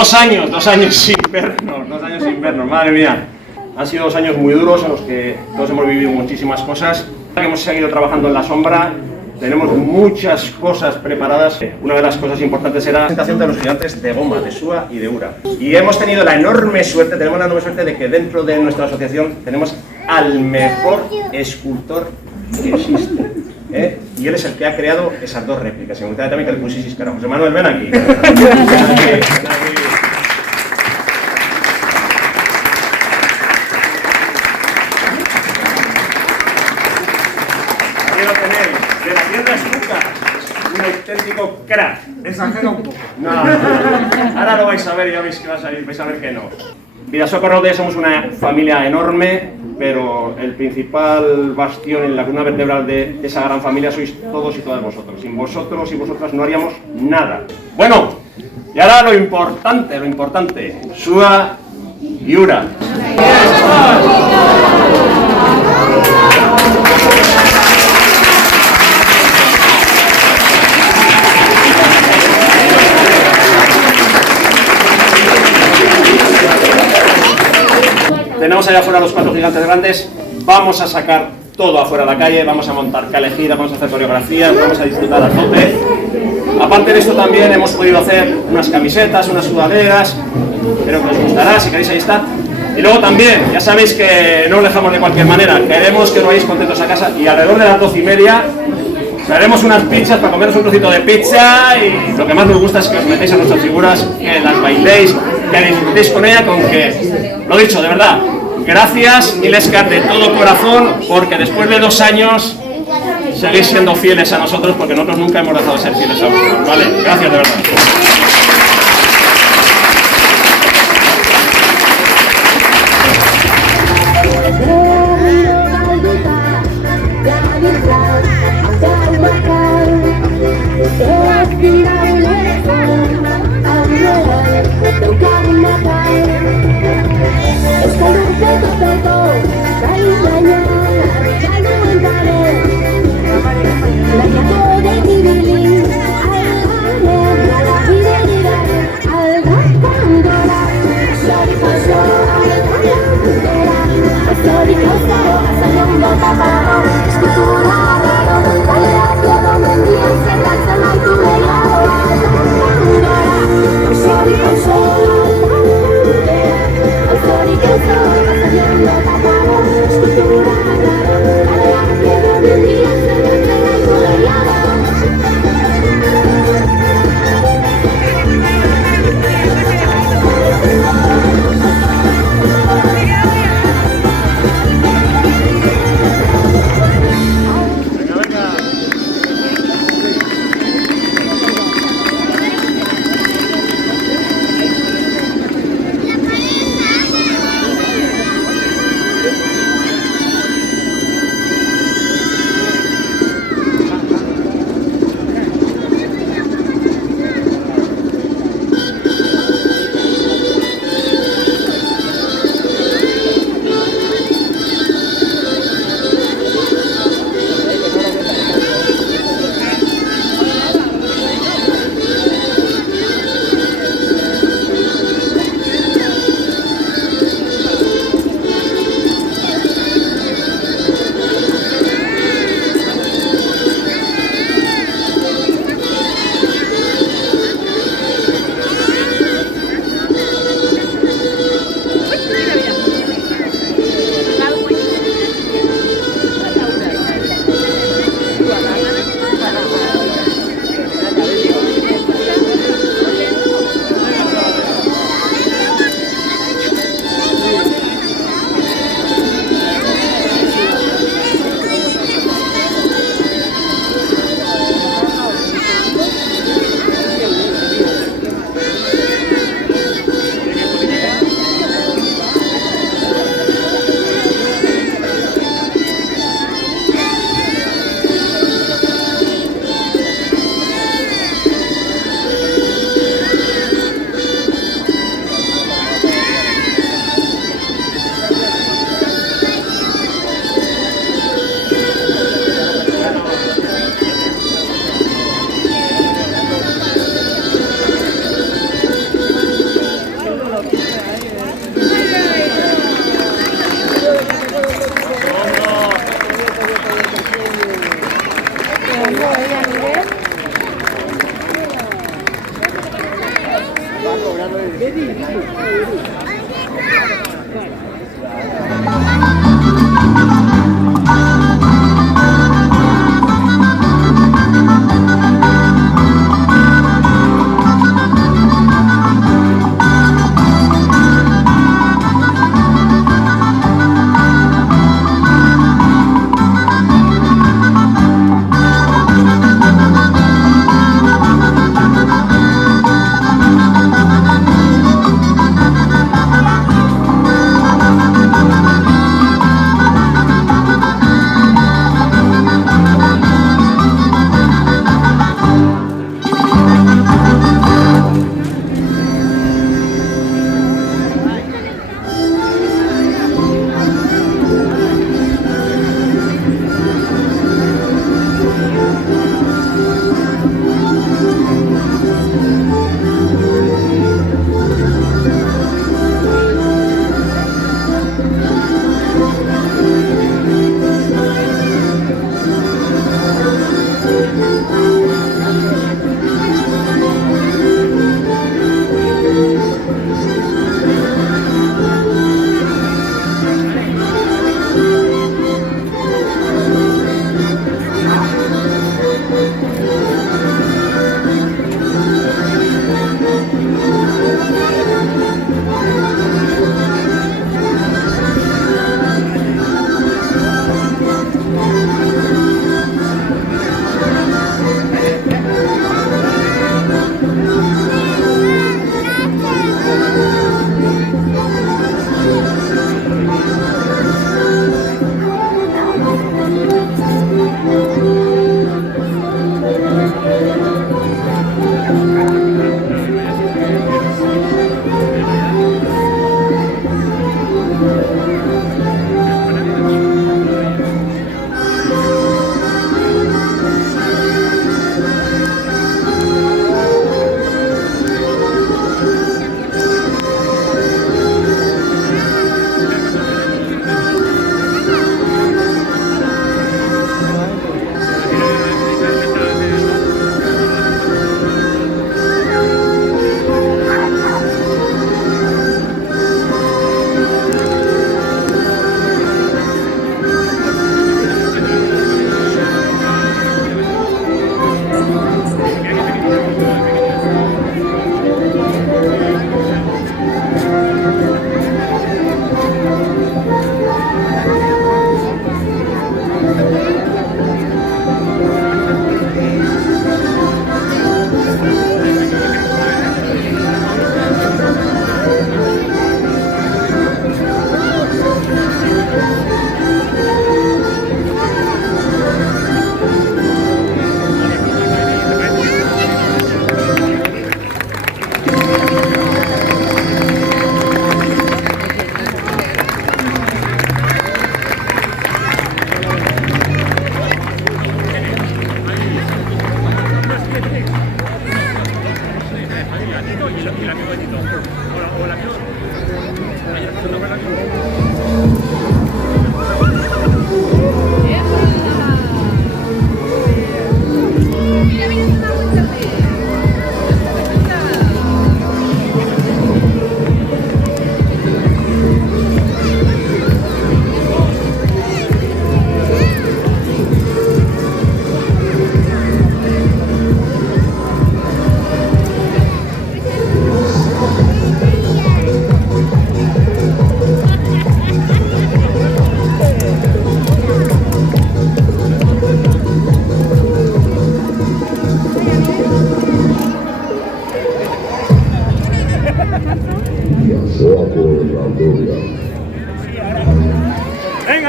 2 años sin vernos, madre mía. Han sido 2 años muy duros en los que todos hemos vivido muchísimas cosas. Hemos seguido trabajando en la sombra, tenemos muchas cosas preparadas. Una de las cosas importantes era la presentación de los gigantes de goma, de SUA y de URA. Y hemos tenido la enorme suerte, de que dentro de nuestra asociación tenemos al mejor escultor que existe. Y él es el que ha creado esas 2 réplicas. Y me gustaría también que le pusieseis cara. José Manuel, ven aquí. Ven aquí. De la tierra es Lucas, un auténtico crack. Exagera un poco. No, ahora lo vais a ver y ya veis que vais a ver que no. Vidasoa Corraude somos una familia enorme, pero el principal bastión en la columna vertebral de esa gran familia sois todos y todas vosotros. Sin vosotros y vosotras no haríamos nada. Bueno, y ahora lo importante, SUA y URA. Tenemos allá afuera los 4 gigantes grandes, vamos a sacar todo afuera a la calle, vamos a montar calejira, vamos a hacer coreografías, vamos a disfrutar a tope. Aparte de esto también hemos podido hacer unas camisetas, unas sudaderas, creo que os gustará, si queréis ahí está. Y luego también, ya sabéis que no os dejamos de cualquier manera, queremos que os vayáis contentos a casa y alrededor de las 12:30 os haremos unas pizzas para comeros un trocito de pizza y lo que más nos gusta es que os metéis a nuestras figuras, que las bailéis, que disfrutéis con ella, con que, lo dicho, de verdad, gracias Ilescar de todo corazón, porque después de 2 años seguís siendo fieles a nosotros, porque nosotros nunca hemos dejado de ser fieles a vosotros, ¿vale? Gracias de verdad.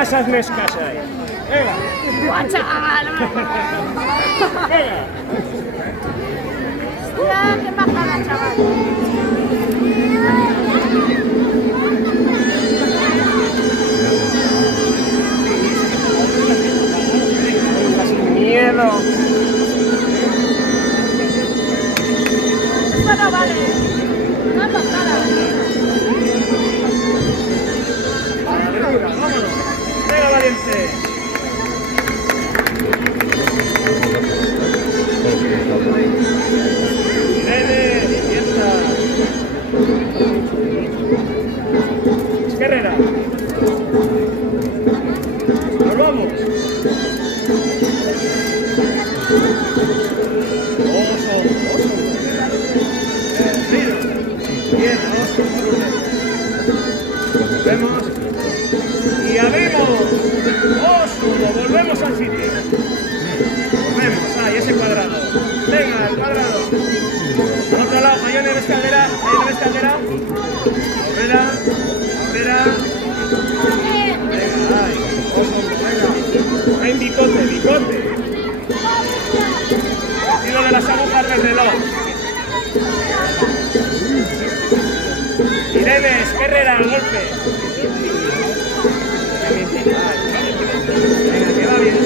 Venga esas mescas ahí. Venga. Venga. ¡Qué bajada, chaval! Sin miedo. Esto no vale. No es bajada. Vámonos. Venga, valientes. Carrera. Nos vamos. Oso. Mira. Bien, oso. Volvemos. Y abrimos. Oso. Volvemos al sitio. Volvemos. Ahí, ese cuadrado. Venga, el cuadrado. Al otro lado, Mayone de Escaldera. Venga, ay, oso, venga. Ven, bicote. Tiro de las agujas del reloj. Irene, Herrera, golpe. Venga, que va bien.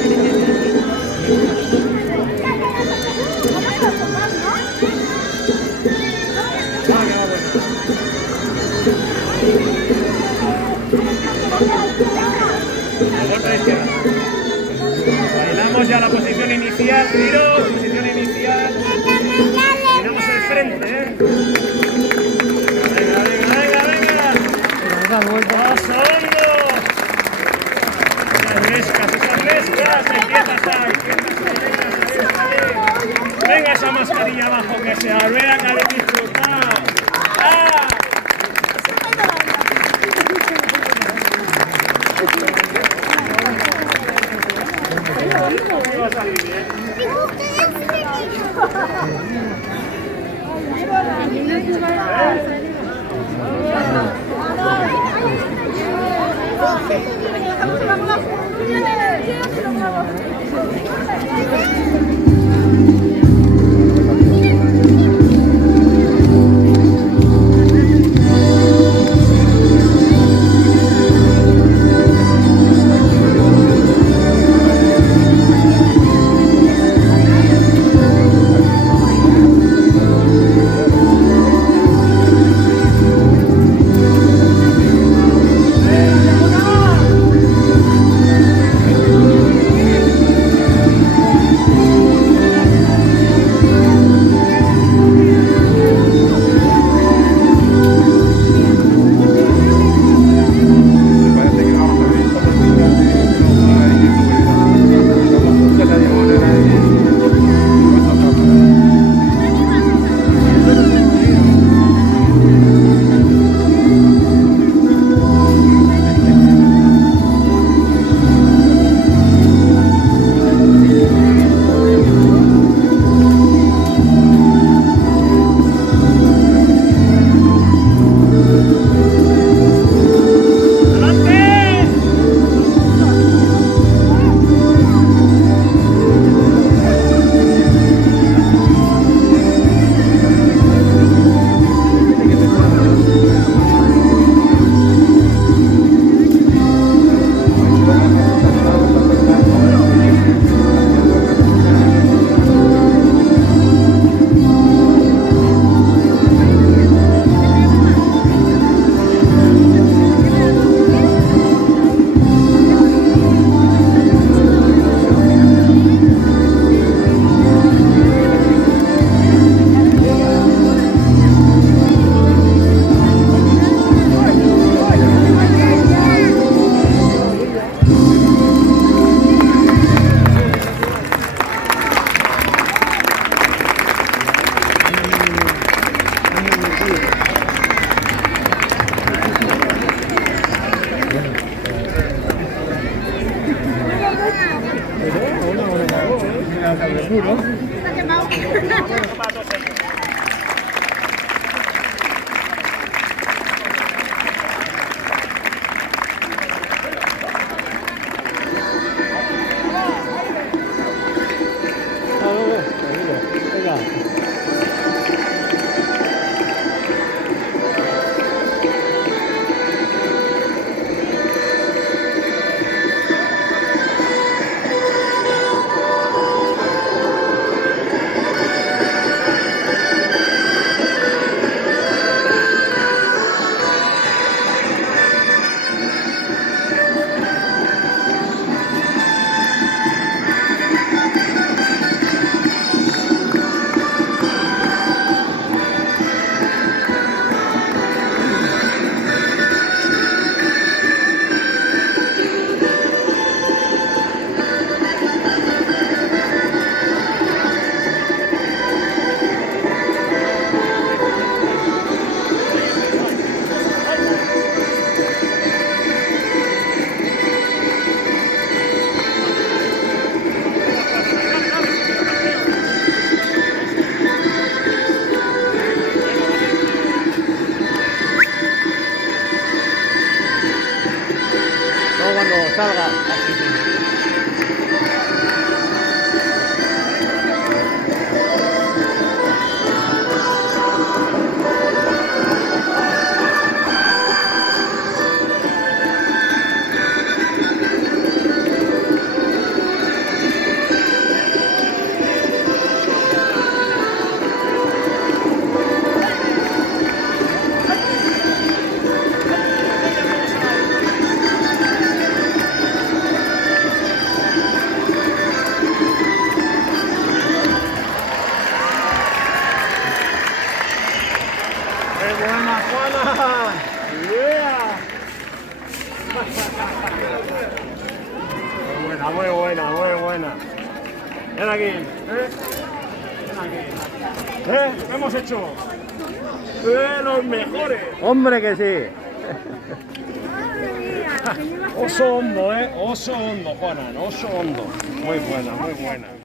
Bailamos ya la posición inicial, tiro, posición inicial. Miramos el frente, Venga. Paso hondo. Esas mescas, empiezas ahí. Venga esa mascarilla abajo que se vea que habéis disfrutado. Va a salir bien. cuando salga. ¡Buena, Juana! ¡Yeah! Muy buena, muy buena. Ven aquí, Ven aquí. ¿Qué hemos hecho? ¡Los mejores! ¡Hombre que sí! Oso hondo, Oso hondo, Juana, oso hondo. Muy buena, muy buena.